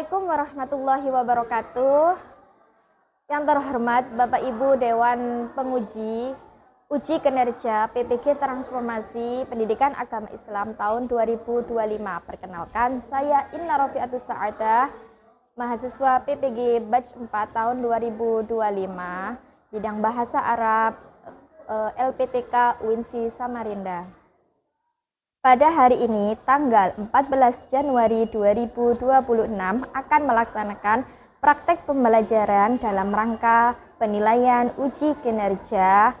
Assalamualaikum warahmatullahi wabarakatuh. Yang terhormat Bapak Ibu Dewan Penguji Uji Kinerja PPG Transformasi Pendidikan Agama Islam tahun 2025. Perkenalkan, saya Inna Rofiatus Sa'adah, mahasiswa PPG Batch 4 tahun 2025, bidang Bahasa Arab, LPTK UINSI Samarinda. Pada hari ini, tanggal 14 Januari 2026, akan melaksanakan praktek pembelajaran dalam rangka penilaian uji kinerja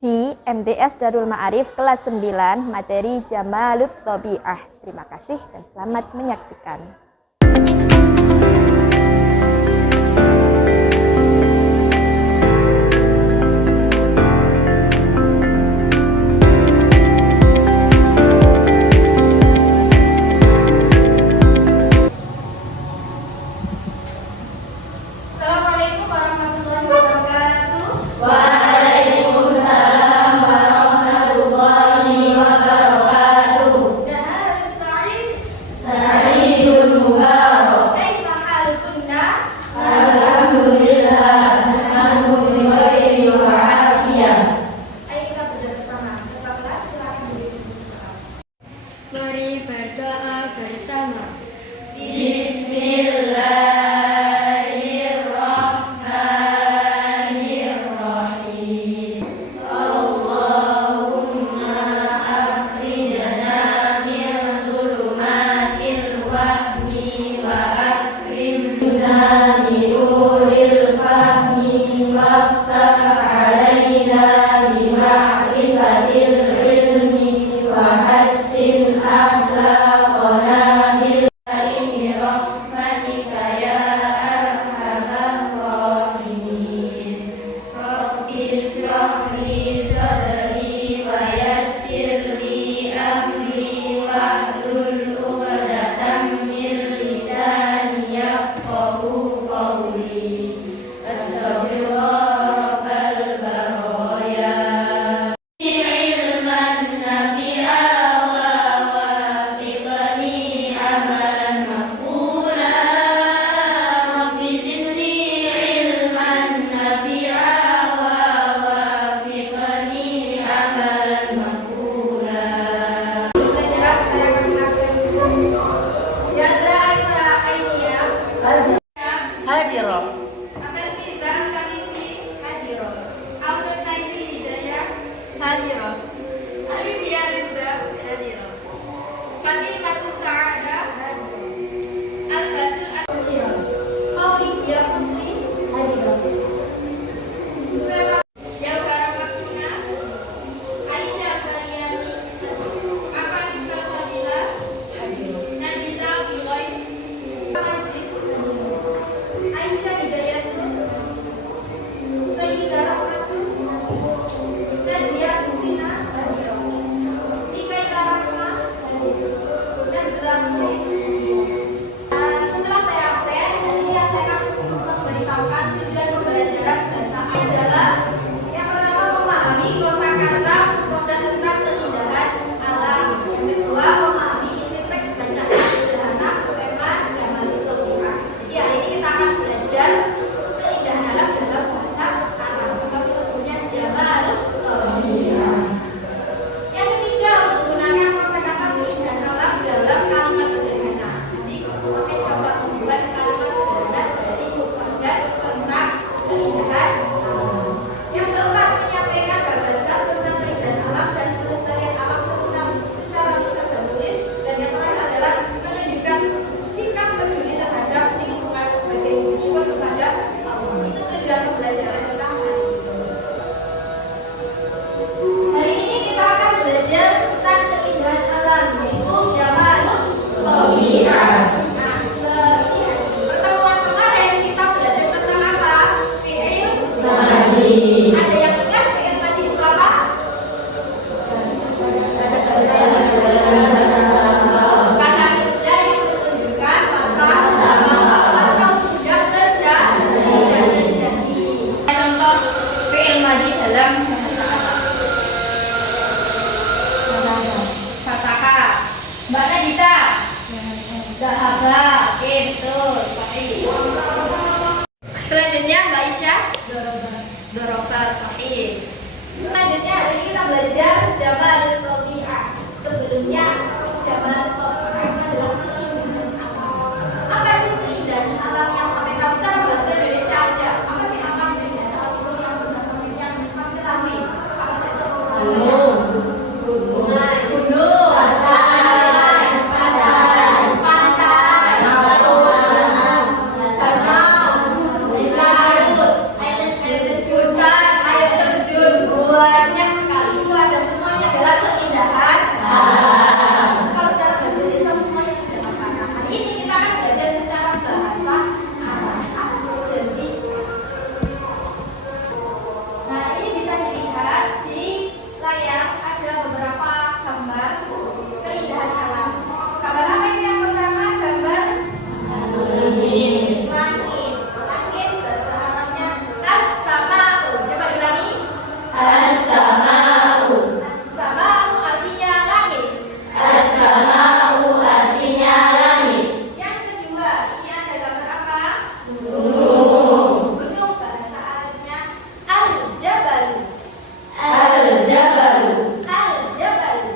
di MTS Darul Ma'arif kelas 9 materi Jamalut Tabi'ah. Terima kasih dan selamat menyaksikan. Assalamualaikum warahmatullahi wabarakatuh. Waalaikumsalam warahmatullahi wabarakatuh. Nahar Sa'id. Sa'idun mubarak. Kaifa halukunna? Alhamdulillah. Nahnu bi khairi wa afiyah. Ayo kita berdoa bersama. Ketua kelas silakan berdiri. Mari berdoa bersama. Bismillah. Hadirah. Amal Mizan Kaliti hadirah. Audun Naili Hidayah hadirah. Alivia Rizza hadirah. Fatimatu Sa'adah hadirah. Al-Batul hadirah. Maulidia Putri hadirah. Jawhar Makuna Aisyah Baliani Afanik Salsabila Nadita Biloy Majid Aisyah Hidayatul Sayyidah Rahmatul Nadia Kristina Ikaita Rahma Nazla Murid. Setelah saya absen, hari ini saya akan memberitahukan tujuan pembelajaran bahasa adalah yang pertama memahami kosakata dan tentang keindahan alam. Yang kedua memahami isi teks bacaan sederhana tema Jamalut Tabi'ah. Jadi hari ini kita akan belajar keindahan alam dalam bahasa Arab. Tapi maksudnya Jamalut Tabi'ah. Yang ketiga menggunakan kosakata keindahan alam dalam kalimat sederhana. judulnya Jabal Toba adalah keindahan alam. Apa sih keindahan alam yang sampai tahu secara bahasa Indonesia aja? Apa sih alam keindahan alam itu yang bisa sampai ketahui? Apa saja? Gunung, Gunung, pantai, pantai, danau, laut, hutan, air terjun, banyak sekali. Itu ada semuanya adalah keindahan. Kalau secara bahasa Indonesia semuanya sudah makanan. Hari ini kita akan belajar secara bahasa Arab. Apa saja sih? Nah, ini bisa dilihat di layar ada beberapa gambar keindahan alam. Gambar apa ini yang pertama? Gambar langit. Langit bahasa Arabnya as-sama'u. Coba ulangi. as-sama'u, As-sama'u artinya langit. as-sama'u artinya langit. Yang kedua, ini ada gambar apa? Gunung, Gunung bahasa Arabnya al-jabalu. al-jabalu, Al-jabalu.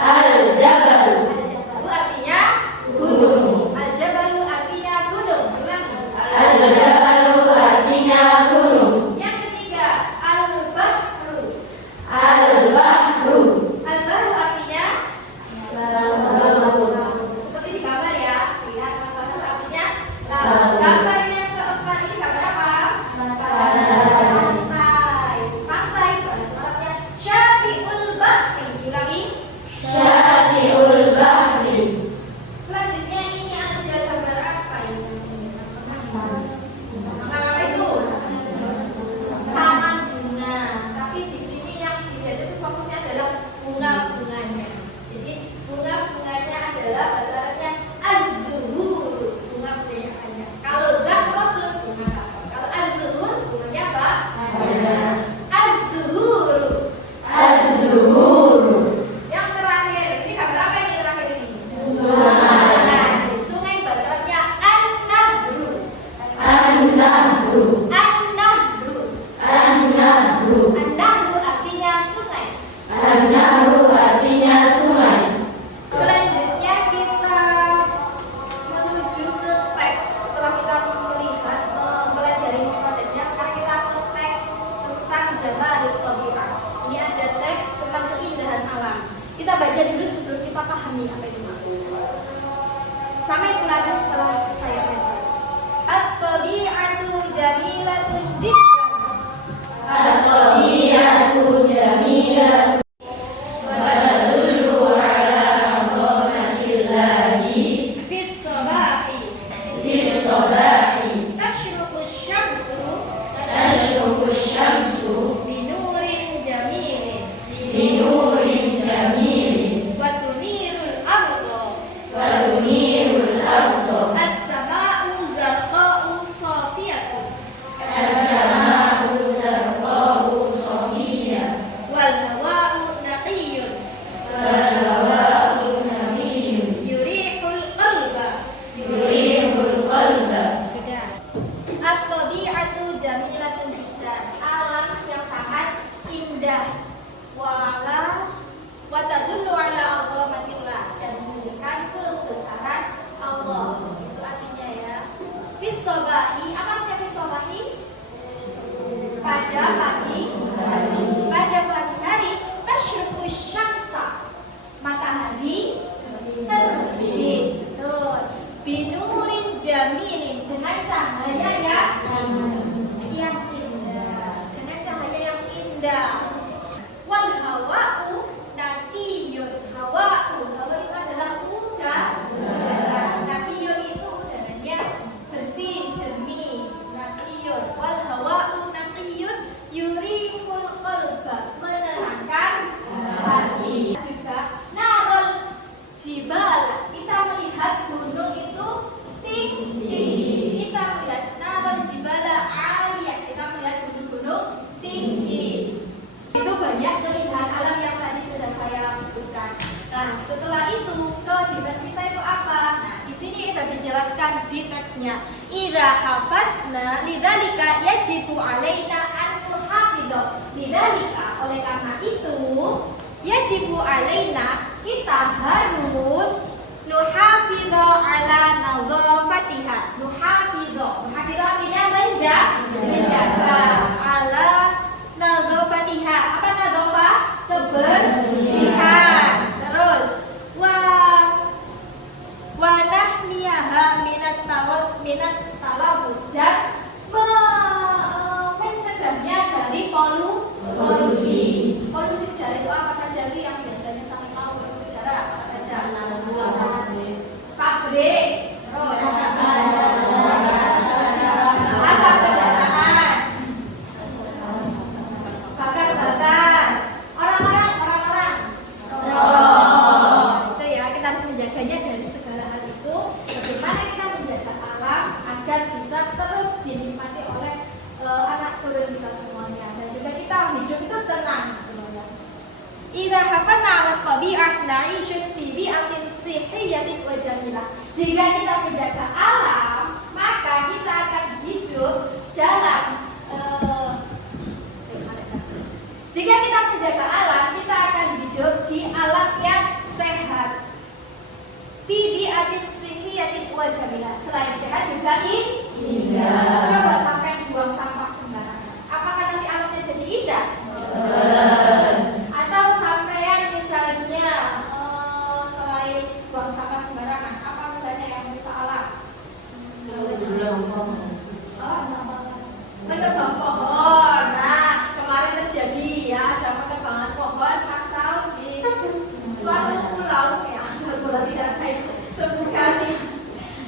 al-jabalu, Al-jabalu artinya gunung, al-jabalu artinya gunung. Ulangi. al-jabalu artinya gunung, Yang ketiga, al-bahru. al-bahru, Al-bahru artinya seperti di gambar ya. Lihat al-bahru artinya laut. Gambar yang keempat ini gambar apa? Pantai. Pantai bahasa Arabnya syati'ul bahri. Ulangi. syati'ul bahri, Selanjutnya ini ada gambar apa ini? Gambar apa itu? Taman bunga. Tapi di sini yang dilihat itu fokusnya adalah bunga-bunganya. Jadi bunga-bunganya adalah bahasa Arabnya az-zuhur. Bunga-bunganya banyak. Kalau zahratun bunga satu. Kalau az-zuhur bunganya apa? Az-zuhur. az-zuhuru, Yang terakhir, ini gambar apa yang terakhir ini? sungai, Sungai bahasa Arabnya an-nahru. an-nahru, An-nahru. an-nahru, An-nahru artinya sungai. an-nahru artinya sungai. Selanjutnya kita menuju ke teks. Setelah kita melihat mempelajari mufradnya, sekarang kita ke teks tentang Jamalul Tabi'ah. Ini ada teks tentang keindahan alam. Kita baca dulu sebelum kita pahami apa itu maksudnya. Sampai belajar setelah saya baca. At-tabi'atu jamilatun jiddan. At-tabi'atu jamilatun wa tadullu ala 'azamatillahi Fis sabahi fis sabahi tashruqu syamsu tashruqu syamsu binurin jamilin binurin jamilin wa tunirul arda wa tunirul arda as-sama'u zarqa'u safiyatun as-sama'u zarqa'u safiyya wal hawa'u naqiyyun wal hawa'u naqiyyun yurihul qalba. yurihul qalba. Sudah. At-tabi'atu jamilatun jiddan. Alam yang sangat indah. Wa tadullu ala 'azamatillah dan menunjukkan kebesaran Allah. Itu artinya ya. Fis sabahi, apa artinya fis sabahi? Pada pagi. Pada pagi hari tasyruqu syamsa. Matahari terbit. Betul. Binurin jamilin, dengan cahaya yang indah. Dengan cahaya yang indah. Wal hawa'u naqiyun. Hawa itu adalah udara. Naqiyun itu udaranya bersih, jernih. Naqiyun. Wal hawa'u naqiyun yurihul qalba, menerangkan hati. Juga narol jibal, kita melihat gunung itu tinggi. Kita melihat narol jibala aliyah, kita melihat gunung-gunung tinggi. Itu banyak keindahan alam yang tadi sudah saya sebutkan. Nah, setelah itu kewajiban kita itu apa? Nah, di sini sudah dijelaskan di teksnya. Idza hafadna lidzalika yajibu alaina an nuhafidha. Lidzalika, oleh karena itu yajibu alaina, kita Idza hafadna 'ala tabi'ah na'ishu fi bi'atin sihhiyatin wa jamilah. Jika kita menjaga alam, maka kita akan hidup dalam jika kita menjaga alam, kita akan hidup di alam yang sehat. Fi bi'atin sihhiyatin wa jamilah. Selain sehat juga indah. Coba sampai buang sampah sembarangan. Apakah nanti alamnya jadi indah? Atau sampean misalnya selain buang sampah sembarangan, apa misalnya yang merusak alam? Menebang pohon. Nah, kemarin terjadi ya, ada penebangan pohon masal di suatu pulau ya, suatu pulau tidak saya sebutkan.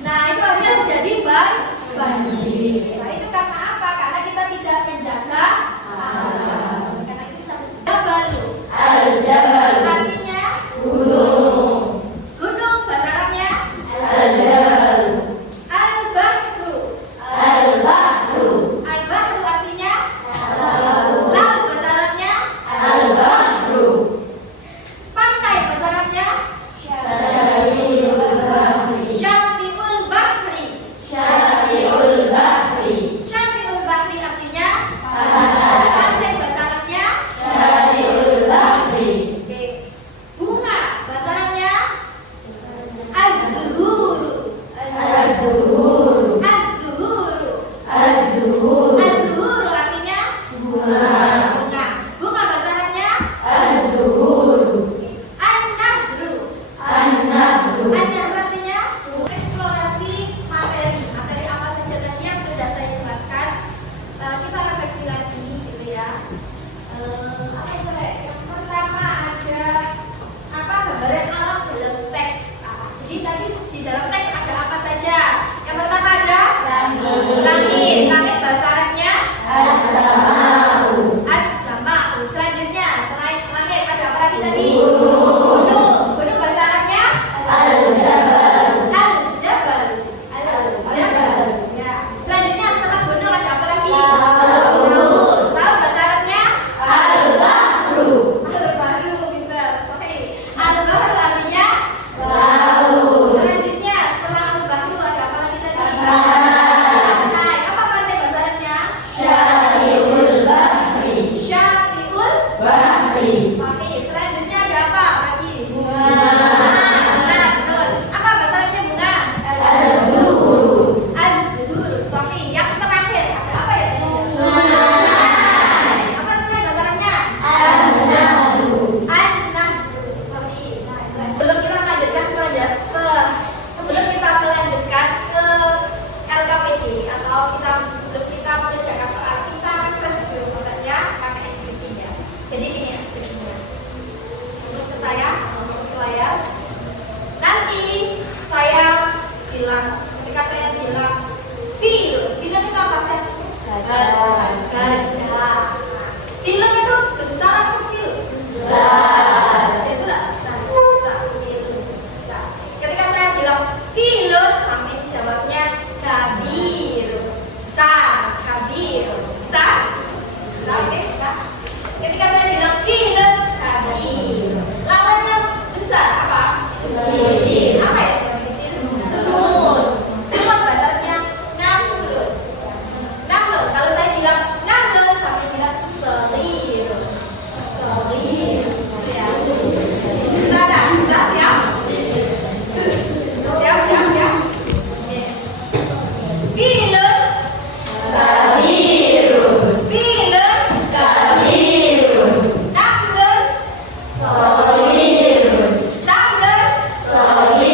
Nah, itu akhirnya terjadi banjir. Nah, itu karena apa? Karena kita tidak menjaga alam. Karena itu kita harus jabalu. Al-Jabal. Artinya Gunung. gunung, bahasa Arabnya Al-Jabal. al-bahru. Al-Bahru. Al-bahru artinya Al-Bahru. laut, bahasa Arabnya Al-Bahru. pantai, bahasa Arabnya Syati'ul Bahri. syati'ul bahri. Syati'ul Bahri. Syati'ul bahri artinya Pantai. pantai, bahasa Arabnya Syati'ul Bahri. oke. Bunga, bahasa Arabnya az-zuhuru. Az-Zuhur. Az-zuhuru. Az-Zuhur. Az-zuhuru artinya Bunga. bunga. Bunga, bahasa Arabnya Az-Zuhur. an-nahru. An-Nahru. An-nahru artinya eksplorasi materi. Materi apa saja tadi yang sudah saya jelaskan. Kita refleksi lagi gitu ya. Apa itu Rek? Yang pertama ada apa, gambaran alam dalam teks. Jadi tadi di dalam teks ada apa saja? Yang pertama ada langit. Langit bahasa Arabnya As-Sama'u. as-sama'u. Selanjutnya selain langit ada apa lagi tadi? Gunung. Gunung. Gunung bahasa Arabnya Al-Jabal. al-jabal. Al-jabal. Ya. Selanjutnya setelah gunung ada apa lagi? Laut. Laut. Laut bahasa Arabnya Al-Bahru. al-bahru. Pintar. Sahih. Al-bahru artinya Laut. selanjutnya setelah al-bahru ada apa lagi tadi? Pantai. Pantai. Apa pantai bahasa Arabnya? Syati'ul Bahri. Syati'ul Bahri. sahih. Selanjutnya ada apa lagi? Bunga. Bunga. Betul. Apa bahasa Arabnya bunga? Az-Zuhur. Az-zuhur. Sahih. Yang terakhir ada apa ya? Sungai. Apa sungai bahasa Arabnya? An-Nahru. An-nahru. Sahih. Nah, sebelum kita melanjutkan sebelum kita melanjutkan ke LKPD atau sebelum kita mengerjakan soal, kita refresh dulu otaknya pakai SPT-nya. Jadi gini SPT-nya. Terus ke saya, terus ke layar. Nanti saya bilang, ketika saya bilang film itu apa sih? Gajah. Film itu besar atau kecil? Besar. Jadi itu lah besar, besar, film besar. Ketika saya bilang film, sampai jawabnya kabir, besar, kabir, besar, besar, oke, besar. Ketika saya bilang film, kabir, lawannya besar apa? Kecil. Apa ya? Kecil. Semut. Semut bahasanya namlut. Namlut. Kalau saya bilang namlut, sampai bilang selir. Selir. Ya. Bisa tak? Bisa? Siap? Siap, siap, siap. Oke. Film. Kabirun. Film. Kabirun. Namlut. Sohirun. Namlut. Sohirun.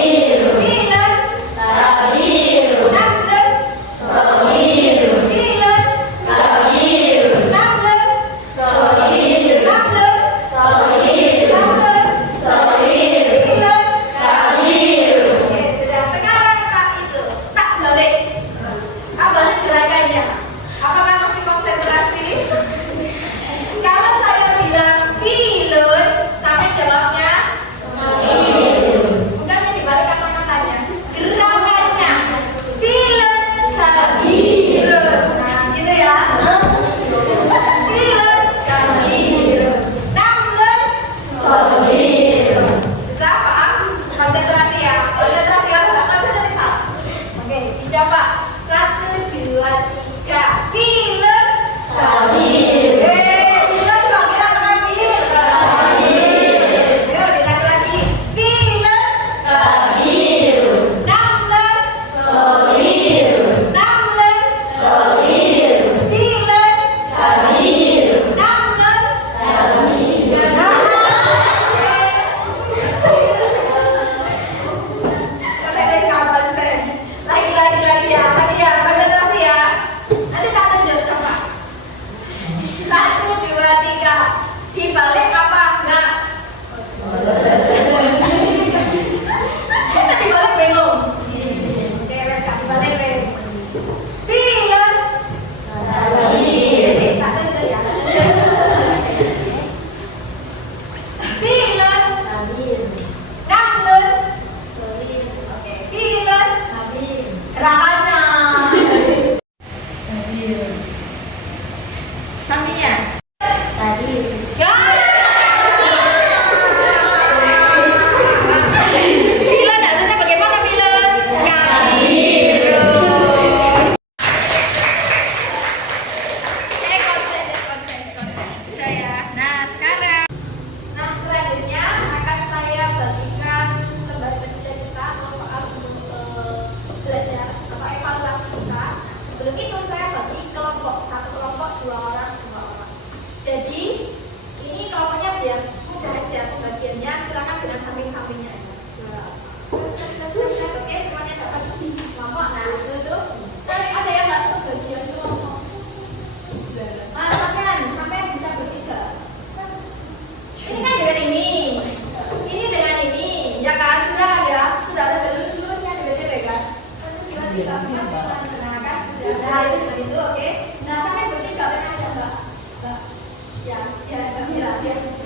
sudah kan sudah ada itu oke. Nah sampai bertiga aja mbak.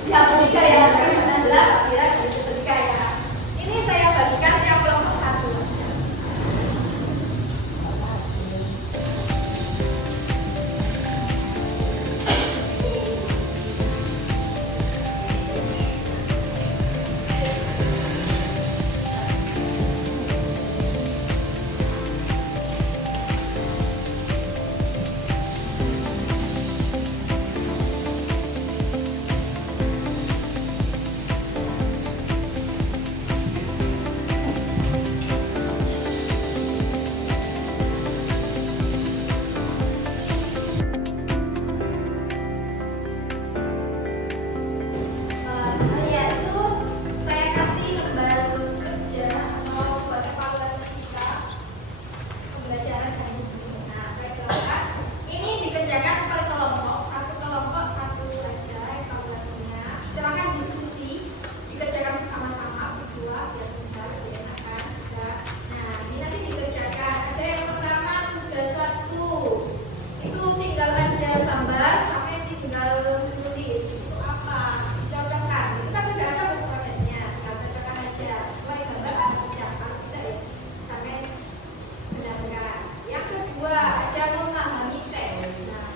Ya bertiga ya saya Nazla Mbak Mira bertiga ya. Ini saya bagikan yang kelompok satu. Yaitu saya kasih lembar kerja atau buat evaluasi kita pembelajaran hari ini. Nah, saya silakan. Ini dikerjakan per kelompok, satu kelompok satu aja evaluasinya. Silakan diskusi, dikerjakan bersama-sama berdua biar mudah, biar enakan. Nah, ini nanti dikerjakan. Ada yang pertama tugas 1 itu tinggal ada gambar sampai tinggal tulis itu apa dicocokkan. Itu kan sudah ada dokumennya, tinggal cocokkan aja sesuai gambar atau tidak. Kalau tidak ya sampai benar-benar. Yang kedua ada memahami teks. Nah,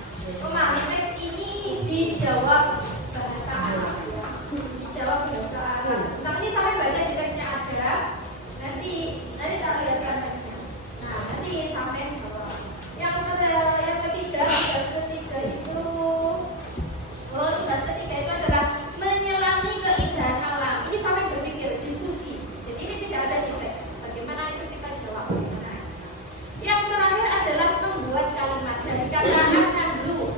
memahami teks ini dijawab bahasa Arab ya. Dijawab bahasa Arab. Nah, ini sampai baca di teksnya ada. Nanti tak lihatkan teksnya. Nah, nanti sampai jawab. Yang ketiga, tugas ketiga itu adalah menyelami keindahan alam. Ini sampai berpikir, diskusi. Jadi ini tidak ada di teks. Bagaimana itu kita jawab? Nah, yang terakhir adalah membuat kalimat dari kata an-nahru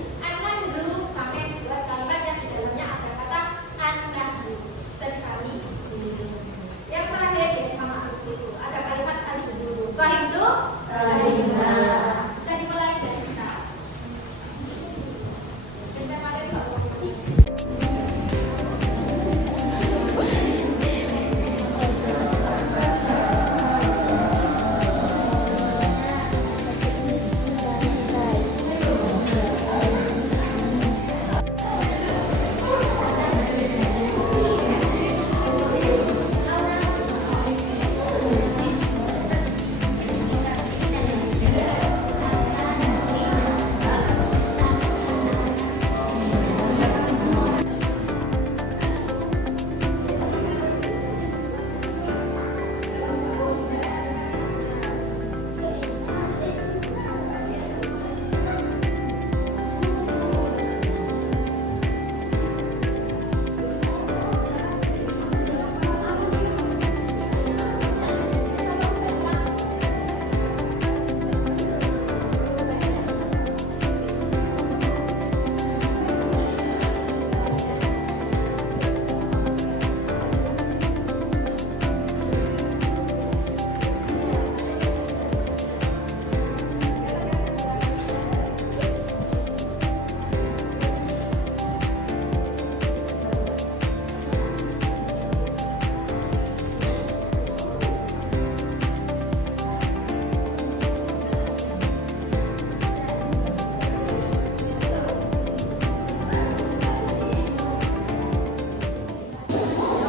sampai membuat kalimat yang di dalamnya ada kata an-nahru. Bisa dipahami? Yang terakhir ya sama seperti itu. Ada kalimat az-zuru. Paham itu? Bisa dimulai dari sekarang. Bisa kalian bawa.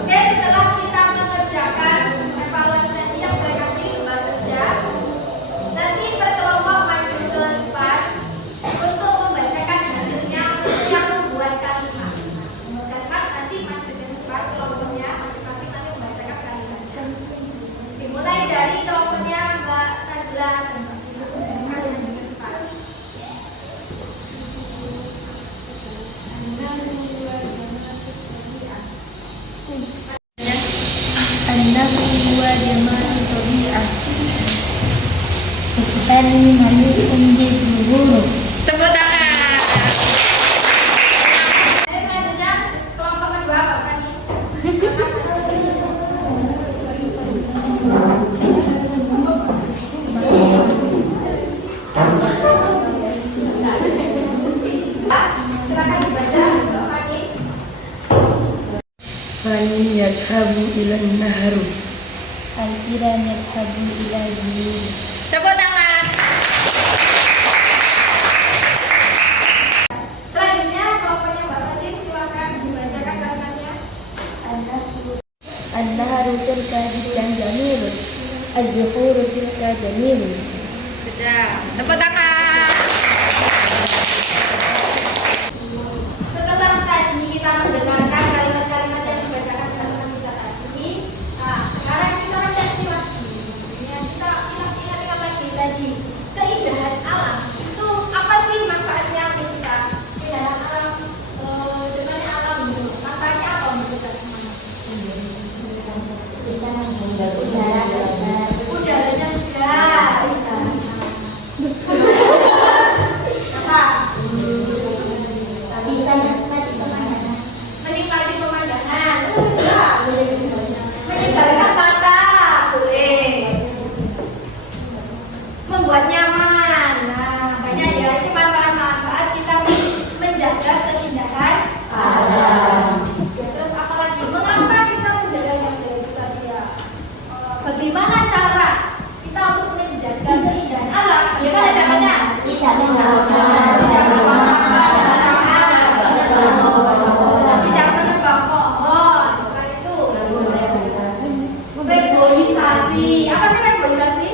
Oke, setelah kita mengerjakan evaluasi tadi yang saya kasih lembar kerja, nanti berkelompok maju ke depan untuk membacakan hasilnya yang membuat kalimat. Kalimat nanti maju ke depan kelompoknya masing-masing nanti membacakan kalimatnya. Dimulai dari kelompoknya Mbak Nazla dan Mbak Mira. Maju ke depan. النحو هو جمال طبيعة Ustani mali'un bizuhur. Tepuk tangan. Selanjutnya kelompok kedua Pak Fani. Silakan dibaca Pak Fani. Fani yadhabu ilan naharu Al-kiram yadhabu ila yamin. Tepuk tangan. Selanjutnya kelompoknya Mbak Fadil silakan dibacakan kalimatnya. An-naharu tilka jiddan jamilun. Az-zuhuru tilka jamilun. Sudah. Tepuk tangan. Setelah tadi kita mendengarkan kalimat-kalimat yang dibacakan kalimat kita tadi, nah sekarang kita refleksi lagi. Ya, kita ingat-ingat lagi tadi keindahan alam itu apa sih manfaatnya untuk kita? Keindahan alam, dengan alam itu manfaatnya apa untuk kita semua? Bisa mengundang udara segar. Udaranya segar. Apa? Bisa menikmati pemandangan. Menikmati pemandangan. Menyegarkan mata. Boleh. Membuat nyaman. Nah, banyak ya. Ini manfaat-manfaat kita menjaga keindahan alam. Ya, terus apalagi mengapa kita menjaga yang dari tadi ya? Bagaimana cara kita untuk menjaga keindahan alam? Bagaimana caranya? Tidak membuang Tidak membuang sampah sembarangan. sampah. Tidak menebang pohon. Selain itu, reboisasi. Apa sih reboisasi?